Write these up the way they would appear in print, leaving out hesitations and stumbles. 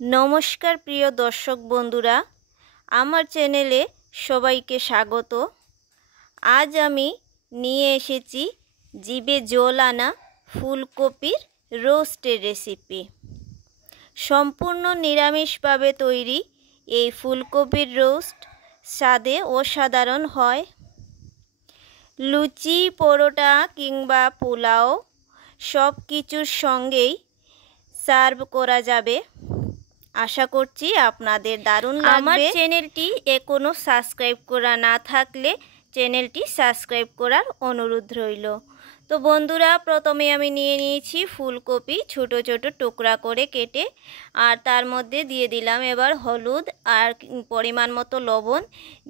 नमस्कार प्रिय दर्शक बंधुरा आमार चैनेले सबाइके स्वागत। आज आमी निये एसेछि जिभे जल आना फुलकपिर रोस्टेर रेसिपि। सम्पूर्ण निरामिषभावे तैरी एई फुलकपिर रोस्ट स्वादे असाधारण हय। लुचि परोटा किंबा पोलाओ सब किछुर संगेई सार्व करा जाबे। आशा करছি আপনাদের দারুণ লাগবে। আমার চ্যানেলটি এখনো সাবস্ক্রাইব করা না থাকলে চ্যানেলটি সাবস্ক্রাইব করার অনুরোধ রইল। তো বন্ধুরা প্রথমে আমি নিয়ে নিয়েছি ফুলকপি ছোট ছোট টুকরা করে কেটে, আর তার মধ্যে দিয়ে দিলাম এবার হলুদ আর পরিমাণ মতো লবণ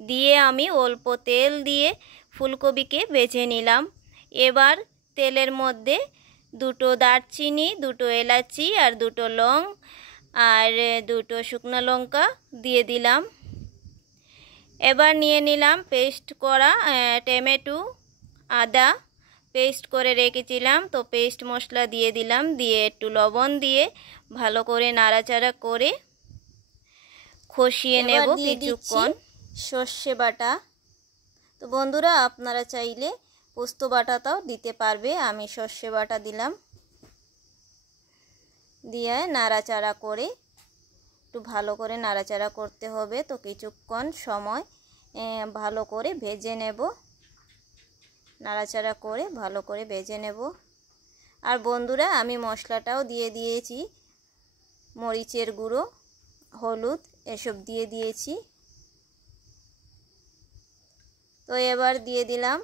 দিয়ে আমি অল্প তেল দিয়ে ফুলকপিকে ভেজে নিলাম। এবার তেলের মধ্যে দুটো দারচিনি, দুটো এলাচি আর দুটো লং আর দুটো শুকনো লঙ্কা দিয়ে দিলাম। এবার নিয়ে নিলাম পেস্ট করা টমেটো আদা পেস্ট করে রেখেছিলাম, তো পেস্ট মশলা দিয়ে দিলাম, দিয়ে একটু লবণ দিয়ে ভালো করে নাড়াচাড়া করে কষিয়ে নেব কিছুক্ষণ। সর্ষে বাটা, তো বন্ধুরা আপনারা চাইলে পোস্ত বাটাটাও দিতে পারবে, আমি সর্ষে বাটা দিলাম। দিয়ে নাড়াচাড়া করে একটু ভালো করে নাড়াচাড়া করতে হবে। তো কিছুক্ষণ সময় ভালো করে ভেজে নেব, নাড়াচাড়া করে ভালো করে ভেজে নেব। আর বন্ধুরা আমি মশলাটাও দিয়ে দিয়েছি, মরিচের গুঁড়ো, হলুদ এসব দিয়ে দিয়েছি। তো এবার দিয়ে দিলাম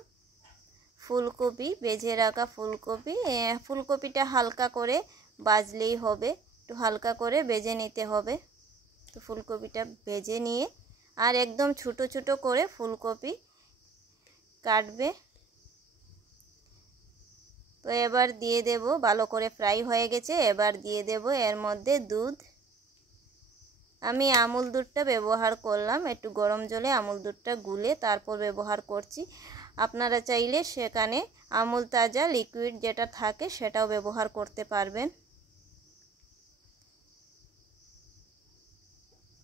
ফুলকপি, ভেজে রাখা ফুলকপি। ফুলকপিটা হালকা করে ভাজলেই হবে, একটু হালকা করে ভেজে নিতে হবে। তো ফুলকপিটা ভেজে নিয়ে আর একদম ছোটো ছোটো করে ফুলকপি কাটবে। তো এবার দিয়ে দেব, ভালো করে ফ্রাই হয়ে গেছে, এবার দিয়ে দেব এর মধ্যে দুধ। আমি আমুল দুধটা ব্যবহার করলাম, একটু গরম জলে আমুল দুধটা গুলে তারপর ব্যবহার করছি। আপনারা চাইলে সেখানে আমুল তাজা লিকুইড যেটা থাকে সেটাও ব্যবহার করতে পারবেন।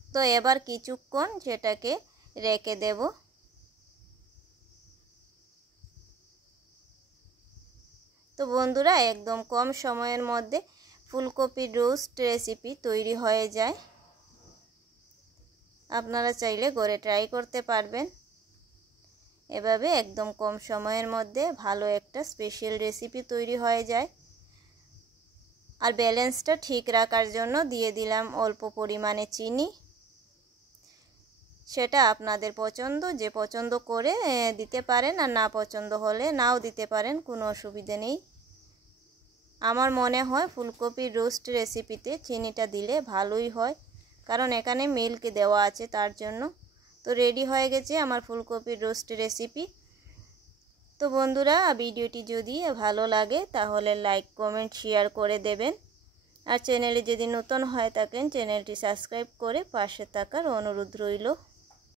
তো এবার কিছুক্ষণ সেটাকে রেখে দেব। তো বন্ধুরা একদম কম সময়ের মধ্যে ফুলকপির রোস্ট রেসিপি তৈরি হয়ে যায়। আপনারা চাইলে ঘরে ট্রাই করতে পারবেন। এভাবে একদম কম সময়ের মধ্যে ভালো একটা স্পেশাল রেসিপি তৈরি হয়ে যায়। আর ব্যালেন্সটা ঠিক রাখার জন্য দিয়ে দিলাম অল্প পরিমাণে চিনি, সেটা আপনাদের পছন্দ, যে পছন্দ করে দিতে পারেন, আর না পছন্দ হলে নাও দিতে পারেন, কোনো অসুবিধা নেই। আমার মনে হয় ফুলকপির রোস্ট রেসিপিতে চিনিটা দিলে ভালোই হয়, কারণ এখানে মিল্ক দেওয়া আছে তার জন্য। তো রেডি হয়ে গেছে আমার ফুলকপির রোস্ট রেসিপি। তো বন্ধুরা ভিডিওটি যদি ভালো লাগে তাহলে লাইক কমেন্ট শেয়ার করে দেবেন, আর চ্যানেলে যদি নতুন হয়ে থাকেন চ্যানেলটি সাবস্ক্রাইব করে পাশে থাকার অনুরোধ রইল।